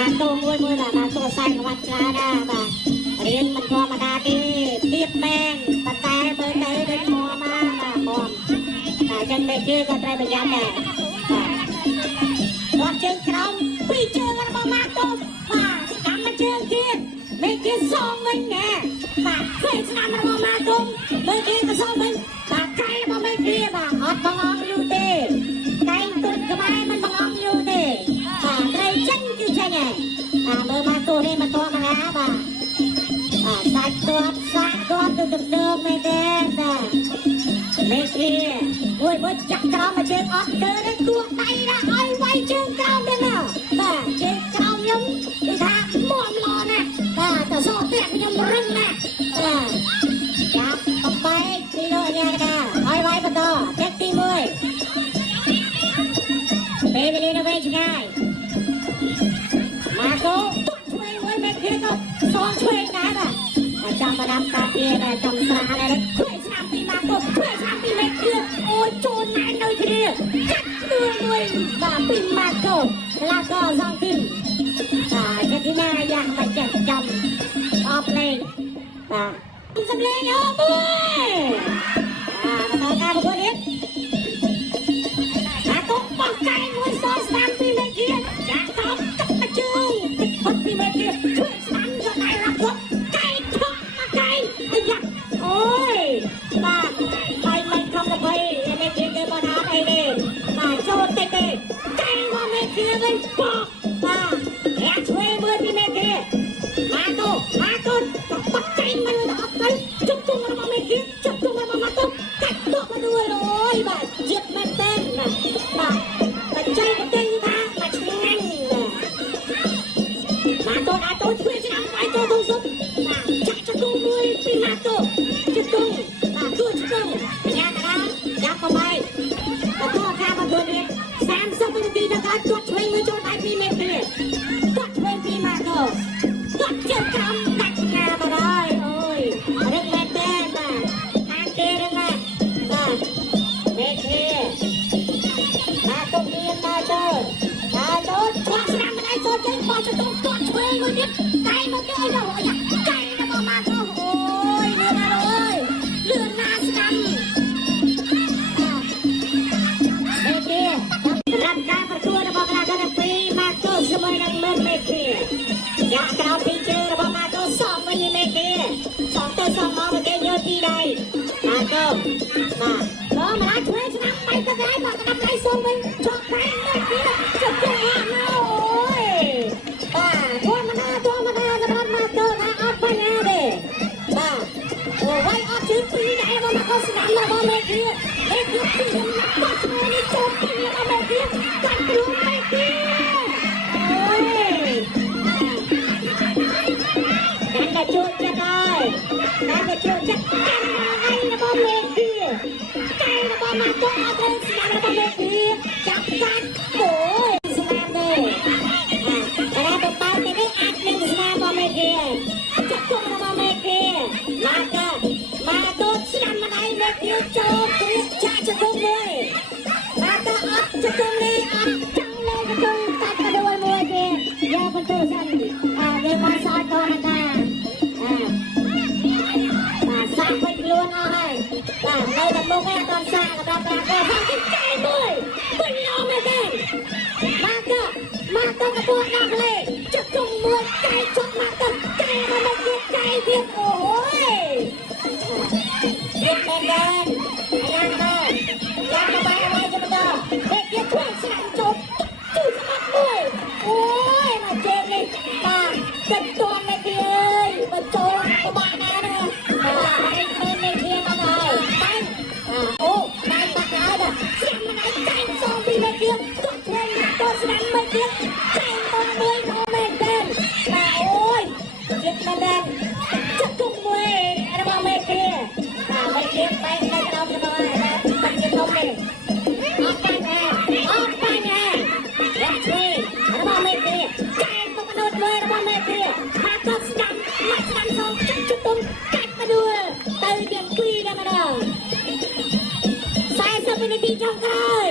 បាទតោមួយបាទតោខ្សែក្បាច់ច្រើនណាបាទរៀនមិនធម្មតាទេទៀតមែនតែមើលទៅដូចមមបាទមមតែចឹងមេគេក៏ត្រូវប្រយ័ត្នដែរបាទគាត់ជើងក្រោមពីរជើងរបស់ម៉ាតូបាទកម្មជើងទៀតមេគេសងវិញណែបាទឃើញឆ្នាំរបស់ម៉ាតូមេគេក៏សងវិញបាទកែរបស់មេគេបាទអត់បងអស់យូរទេកែទុនក្បែរមិនបងអស់យូរទេបាទត្រូវចេញគឺចេញហើយមើលម៉ាតូនេះមិនធម្មតាបាទសាច់គាត់ទៅទំនើបមែនទេបាទមេគេមួយចាក់ក្រោមមកជើងអត់ទៅទេគោះដៃដាក់ឲ្យវាយជើងក្រោមទៅណាបាទជើងក្រោមខ្ញុំគឺថាមមឡណាបាទតសោតែខ្ញុំរឹងណាបាទចាប់បំបែកពីលោកអាញាកាឲ្យវាយបន្តទឹកទី1ពេលវេលានៅវែងឆ្ងាយម៉ាតូជួយមួយមេគេក៏សងជួយដែរបាទចាំមកដាំតាពីដែរចាំស្រាដែរជួយឆ្នាំពីម៉ាតូជួយឆ្នាំពីមេគេអូយចូលណែនៅគ្នាចាក់មួយបាទពីម៉ាតូឡាក៏សងទីចេះទីណាយ៉ាងមិនចេះចាំអបលេងបាទសំលេងអូមួយដល់ការប្រកួតនេះម៉ាតូបោះកែមួយសងស្ដាំពីមេគេចាក់ថប់ទឹកមកជើងហត់ពីមេគេជួយស្ដាំយកដៃរាប់គាត់កែថប់មកកែយ៉ាអូយបាទហើយមិនខំទៅមេគេគេបោះអត់អីទេបាទចូលតិចទេកែមកមេគេវិញបោះបាទអ្នកជួយមើលពីមេគេម៉ាតូបាត់ចៃមិនអត់ទៅជុំជុំរបស់មេគេជុំជុំរបស់ម៉ាតូកាច់តក់មកด้วยអូយបាទជាតិមែនទេបាទបច្ចេកទេសថាមកឆ្ងាញ់ម៉ាតូជួយឆ្នាំឲ្យចូលទៅសុំបាទចាក់ចង្គង់មួយពីម៉ាតូចង្គង់បាទគួរចង្គង់ញ៉ាំដល់ចាប់ប្របាយបន្តការបន្តនេះ30នាទីដល់គាត់ឆ្វេងមួយចូលដៃពីមេគេគាត់ឆ្វេងពីម៉ាតូគាត់ជើងក្រោមដាច់ណាមកហើយអូយរឹកមែនទេបាទខាងគេរឹកណាស់បាទមេគេម៉ាតូមានមកទៅគាត់ស្ដាំមិនឲ្យចូលចេញបោះចង្គង់គាត់ឆ្វេងមួយទៀតកែមកគេឲ្យដល់យ៉ាកែរបស់ម៉ាតូអូយលឿនណាស់អើយលឿនណាស់ស្ដាំមេគេសម្រាប់ការប្រកួតរបស់កីឡាករទាំងពីរម៉ាតូជាមួយនឹងមេគេយ៉ាក្រោមពីជើងរបស់ម៉ាតូសងវិញមេគេសងទៅសងមកមេគេយកទីដៃម៉ាតូបាទបងម្លាយជួយឆ្នាំបែកទៅដែរមកក្តាប់ដៃសងវិញចុះបែកមេគេចុះទៅមកអូយបាទធម្មតាសម្រាប់ម៉ាតូថាអត់បញ្ហាទេបាទអូវាយអត់ជើងពីរដៃរបស់ម៉ាតូស្ដាំរបស់មេគេពីខ្ញុំណាស់គាត់ជួយនេះចូលពីរបស់មេគេកាត់រួចមេគេអូយកាន់តែជួយចិត្តហើយកាន់តែជួយចិត្តកាន់អីរបស់មេគេកែរបស់ម៉ាតូអត់ត្រូវស្ដាំរបស់មេគេចាប់កាច់អូយស្ដាំទេតែទៅបែបនេះអាចនឹងស្ដាំរបស់មេគេចាប់ជុំរបស់មេគេម៉ាតូស្ដាំម្ដាយមេគេចូលព្រៀកចាក់ជង្គង់មួយម៉ាតូអត់ជង្គង់នេះអត់ចង់លេងជង្គង់កាត់ទៅមួយទេយកបន្ទូសិនវាមកសតតថាបាទសាក់វិញខ្លួនអស់ហើយបាទនៅតែមុខឯងអត់សាក់ដល់ប្រាកដថាគេកែមួយវិញអស់មែនទេម៉ាតូកពួតដល់លេជង្គង់មួយកែជប់ម៉ាតូកែមកគេកែទៀតអូយទៀតមែនទេយ៉ាងណាយ៉ាងមកបាយឲ្យចាំដល់ពេលគេធ្វើស្រាំជប់ជួយស្មាត់មួយអូយមកជើងនេះបាទចិត្តតន់មេគេអើយបើចូលក្បាក់ណាណាហើយមើលមេគេមកហើយបាញ់អូបាញ់បាក់ហើយស្រាំមិនឲ្យកែសងពីមេគេគាត់ធ្វើទៅស្រាំមេគេកែទៅមួយមកមែនទេបាទអូយចិត្តមែនទេចិត្តទុកមួយរបស់មេគេមេគេបែកនៅក្រោមទៅហើយបាញ់ទៅទេអត់បញ្ហាអ្នកជួយរបស់មេគេកែទៅកណូតមួយរបស់មេគេមកគាត់ស្ដាំសងចិត្តជុំកាច់មកដួលទៅទៀតគីដល់ម្ដង40វិនាទីចុងក្រោយ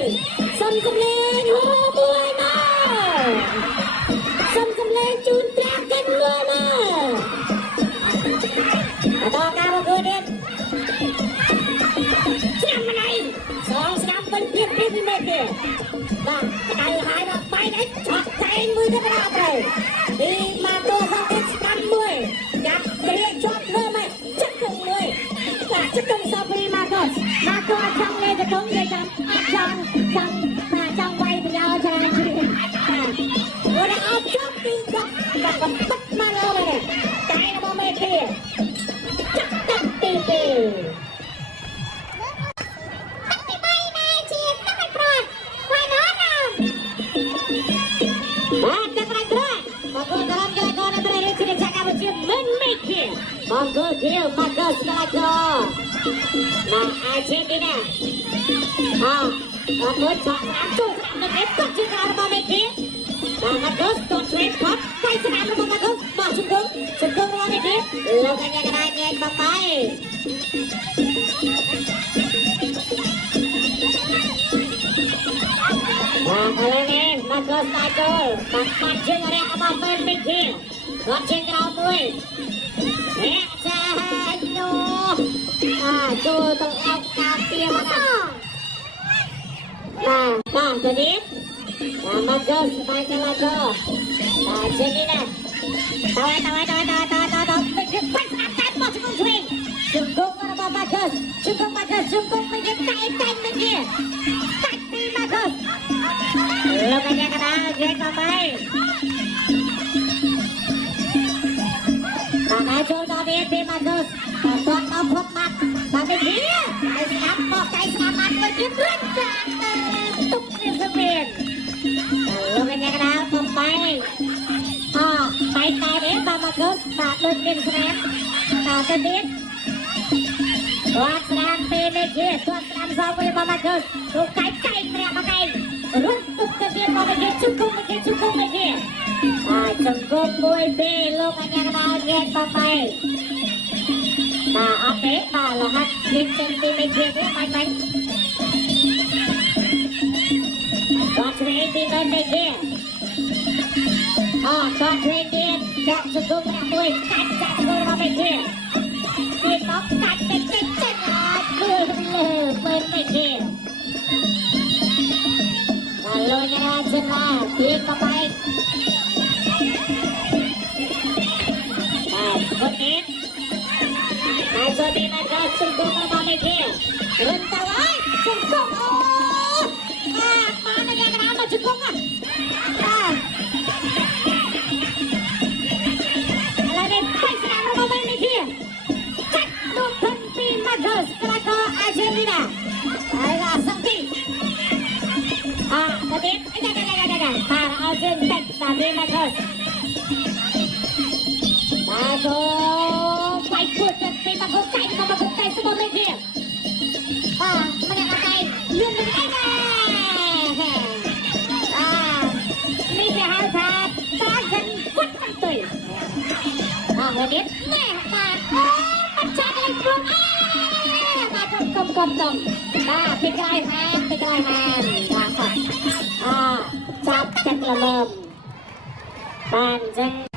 សុំសំលេងហូមួយមកសុំសំលេ lên chun tra kinh luôn à to cao một người đi xem này song xem bên kia đi bên kia và tay hai là bay đấy chọc tay mười cái nào rồi đi mà tôi không biết năm mươi gặp cái chọc nữa mày chắc không mười và chắc không sao vì mà thôi trong nghe cho không nghe trong quay thì nhau cho anh chị rồi đã ốp chốt đi gặp và còn bắt mà lâu này cái nó bên kia chắc chắc tì Monggo dia Marcos Kalago. Nah Argentina. Một chọn làm chủ làm được hết tất cả các bạn kia. Marcos còn chuyển thoát quay sang làm được Marcos bỏ trung công ra bên kia. Lúc anh cái này nhanh bằng máy. Kalian Marcos Kalago. Bang chân ada apa bên kia. Gót chân cao mũi. Cho tao ốc cao kia mà cho đi Marcos Kalago Argentina tao mình cứ quay sang tay bỏ cho con thuyền chúng công là Marcos chúng công mình cứ tay bên kia tay đi Marcos lúc anh em đã ghét vào bay mà cho nó đi Marcos toàn nó phốt mặt mà bên kia cái sắm bỏ cái sắm mặt với chiếc rất tục lên sân biển lúc anh em đã không bay tay đến và Marcos và đơn lên sân em và tên biết toàn sàn bên kia toàn sàn sau với Marcos một cái mẹ mà cái rút tục cái kia mà bên kia chung cung bên kia chung cung môi bê lúc anh em đã ghét vào bay ate là hát lên trên bên kia với bánh toàn train đi bên kia toàn train đi chạm chung cung là môi chạm cung vào bên kia tiền bóng cắt bên trên bên kia và lôi ra chân là tiền vào bay một nét cho đi mà ra chung cung vào bên kia lên tàu ấy chung cung mà nó ra cái mà chung cung là đây quay sang vào bên kia chắc đúng thân pin Marcos Kalago Argentina là xong đi có biết mà Argentina là bên Marcos quay cuột được bên Marcos tay xuống bên kia mà đẹp tay luôn được anh đi về hai thà ta gần quất con tuổi người biết mẹ mà bắt chặt lên phương mà không bên cái hàng chắp chặt là mồm bàn dân